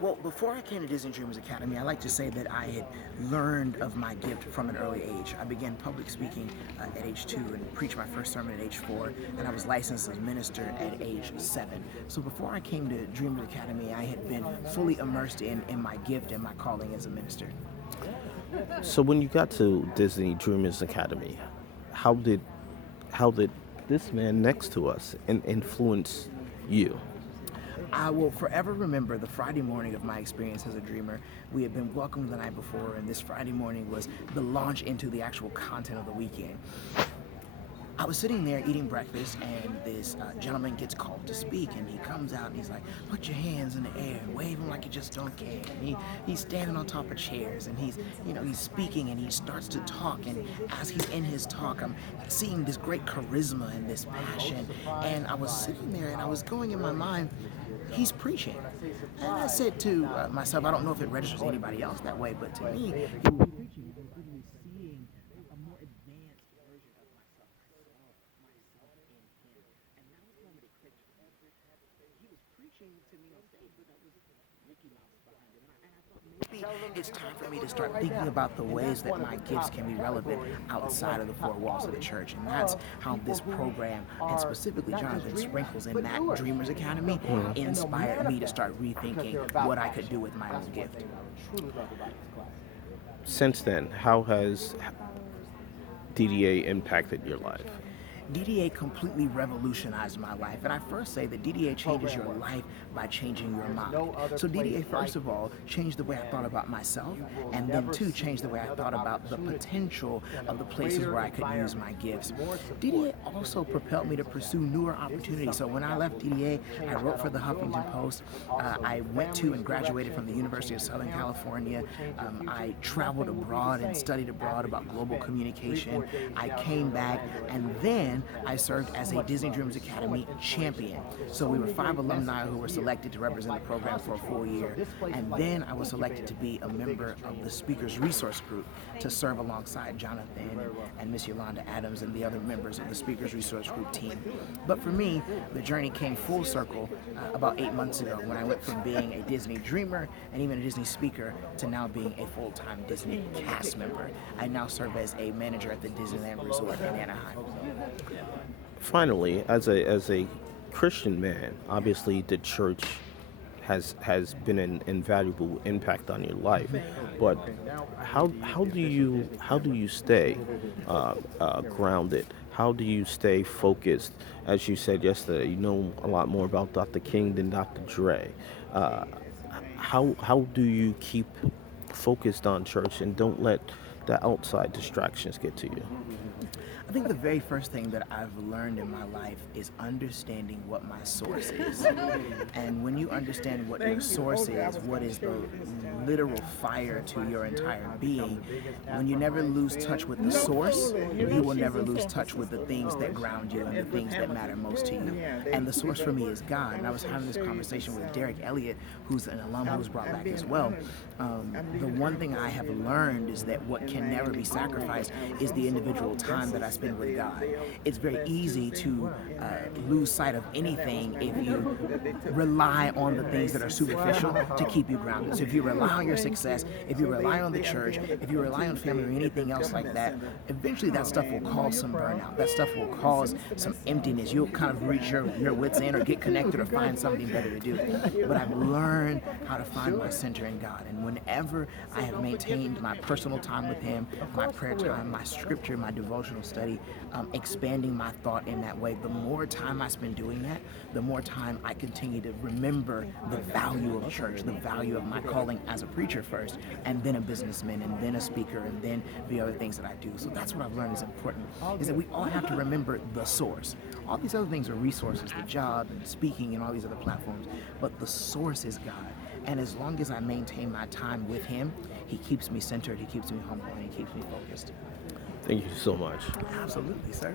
Well, before I came to Disney Dreamers Academy, I like to say that I had learned of my gift from an early age. I began public speaking at age 2 and preached my first sermon at age 4, and I was licensed as a minister at age 7. So before I came to Dreamers Academy, I had been fully immersed in my gift and my calling as a minister. So when you got to Disney Dreamers Academy, how did how did this man next to us influence you? I will forever remember the Friday morning of my experience as a dreamer. We had been welcomed the night before, and this Friday morning was the launch into the actual content of the weekend. I was sitting there eating breakfast, and this gentleman gets called to speak, and he comes out and he's like, "Put your hands in the air and wave them like you just don't care." And he's standing on top of chairs, and he's speaking, and he starts to talk. And as he's in his talk, I'm seeing this great charisma and this passion. And I was sitting there, and I was going in my mind, he's preaching. And I said to myself, I don't know if it registers anybody else that way, but to me, he was preaching. I was literally seeing a more advanced version of myself. I saw myself in him. And that was the moment it clicked for me. He was preaching to me on stage, but that was Mickey Mouse behind him. And I thought maybe it's time for me to start thinking about the ways that my gifts can be relevant outside of the four walls of the church. And that's how this program, and specifically Jonathan Sprinkles in that Dreamers Academy, inspired me to start rethinking what I could do with my own gift. Since then, how has DDA impacted your life? DDA completely revolutionized my life. And I first say that DDA changes your life by changing your mind. So DDA, first of all, changed the way I thought about myself, and then two, changed the way I thought about the potential of the places where I could use my gifts. DDA also propelled me to pursue newer opportunities. So when I left DDA, I wrote for the Huffington Post. I went to and graduated from the University of Southern California. I traveled abroad and studied abroad about global communication. I came back, and then I served as a Disney Dreamers Academy champion. So we were 5 alumni who were selected to represent the program for a full year. And then I was selected to be a member of the Speakers Resource Group to serve alongside Jonathan and Miss Yolanda Adams and the other members of the Speakers Resource Group team. But for me, the journey came full circle about 8 months ago when I went from being a Disney dreamer and even a Disney speaker to now being a full-time Disney cast member. I now serve as a manager at the Disneyland Resort in Anaheim. Finally, as a Christian man, obviously the church has been an invaluable impact on your life. But how do you stay grounded? How do you stay focused? As you said yesterday, you know a lot more about Dr. King than Dr. Dre. How do you keep focused on church and don't let the outside distractions get to you? I think the very first thing that I've learned in my life is understanding what my source is. And when you understand what your source is, what is the literal fire to your entire being, when you never lose touch with the source, you will never lose touch with the things that ground you and the things that matter most to you. And the source for me is God. And I was having this conversation with Derek Elliott, who's an alum who was brought back as well. The one thing I have learned is that what can never be sacrificed is the individual time that I spend with God. It's very easy to lose sight of anything if you rely on the things that are superficial to keep you grounded. So if you rely on your success, if you rely on the church, if you rely on family or anything else like that, eventually that stuff will cause some burnout. That stuff will cause some emptiness. You'll kind of reach your wits end or get connected or find something better to do. But I've learned how to find my center in God. And whenever I have maintained my personal time with Him, my prayer time, my scripture, my devotional study, expanding my thought in that way, the more time I spend doing that, the more time I continue to remember the value of church, the value of my calling as a preacher first, and then a businessman, and then a speaker, and then the other things that I do. So that's what I've learned is important, is that we all have to remember the source. All these other things are resources, the job and speaking and all these other platforms, but the source is God. And as long as I maintain my time with Him, He keeps me centered, He keeps me humble, and He keeps me focused. Thank you so much. Absolutely, sir.